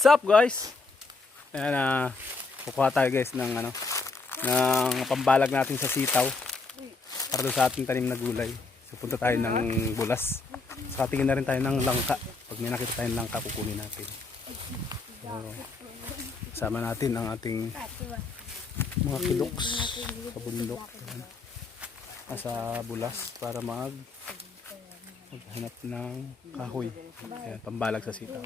What's up guys? Ayan, kukuha tayo guys ng ng pambalag natin sa sitaw para doon sa ating tanim na gulay. So punta tayo ng bulas. So tingin na rin tayo ng langka. Pag may nakita tayong langka, kukunin natin. So, sama natin ang ating mga kiloks sa bundok. Ayan. Sa bulas para maghanap ng kahoy. Ayan, pambalag sa sitaw.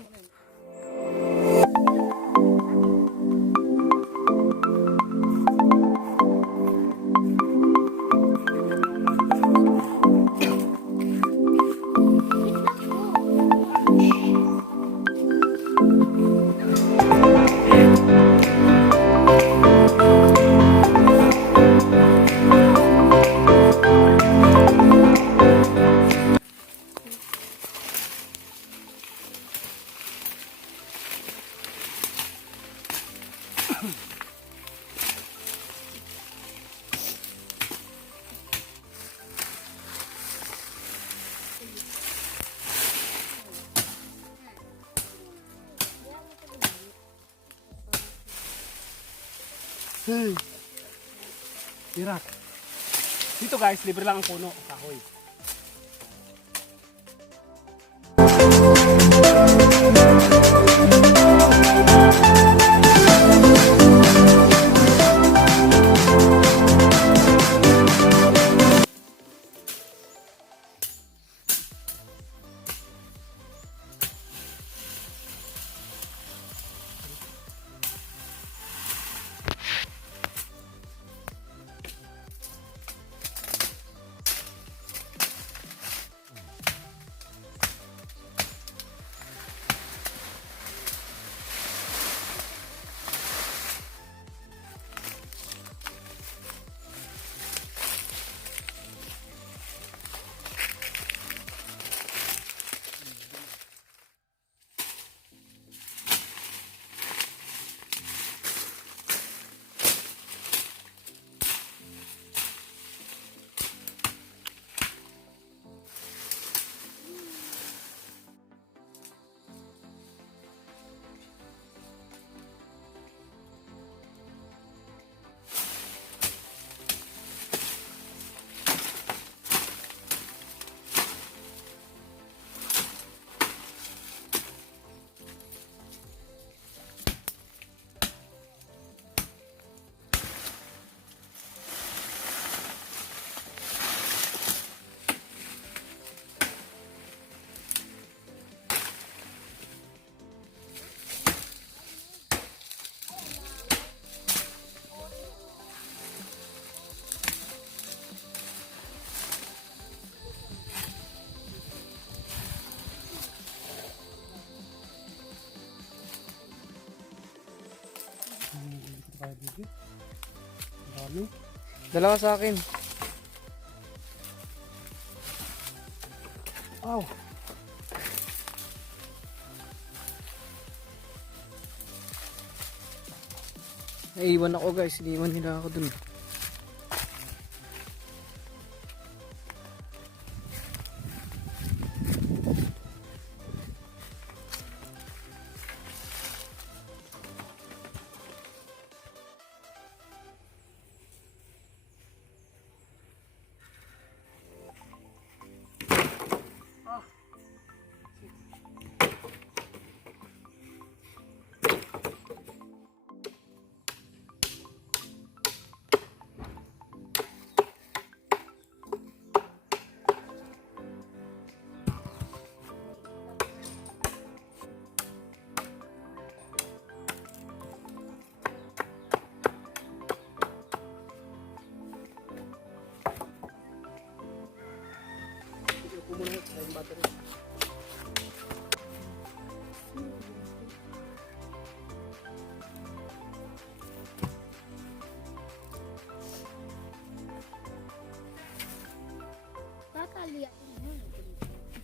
Tira. Dito guys, libre lang ang puno, kahoy. Dalawa sa akin. Wow. Naiwan ako guys, iniwan nila ako dun.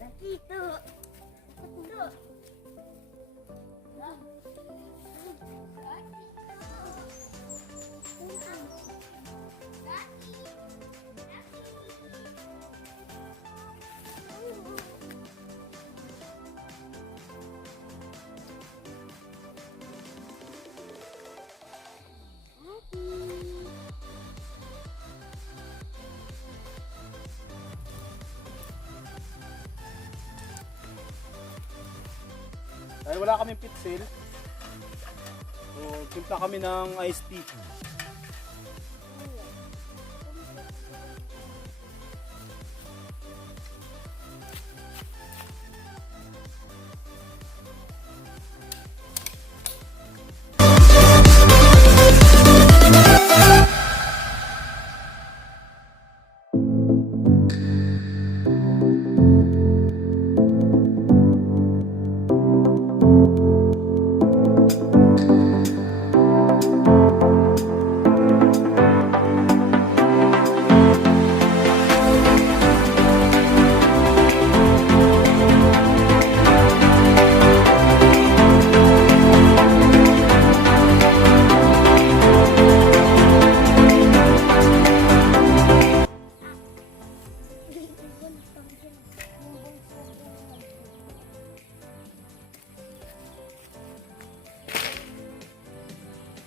Lihat itu. Ay wala kaming pitsil. So, timpla kami ng iced tea.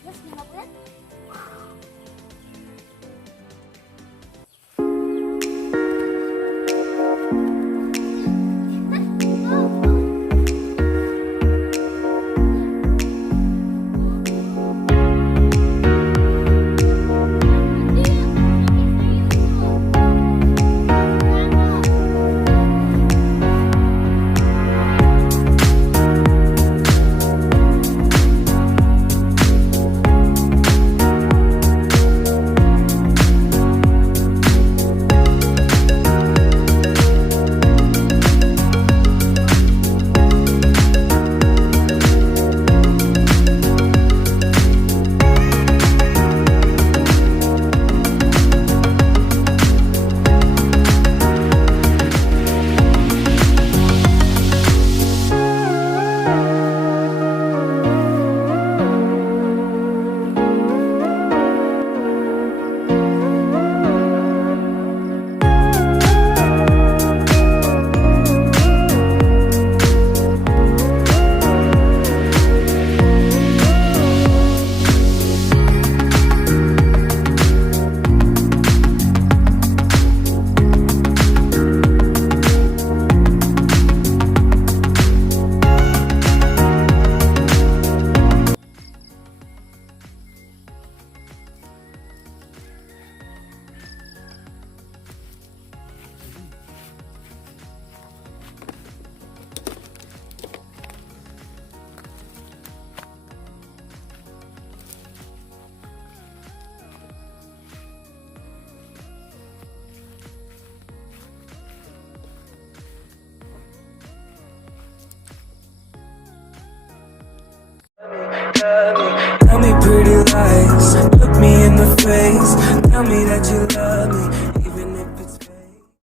Mas malapit? Tell me pretty lies, look me in the face. Tell me that you love me,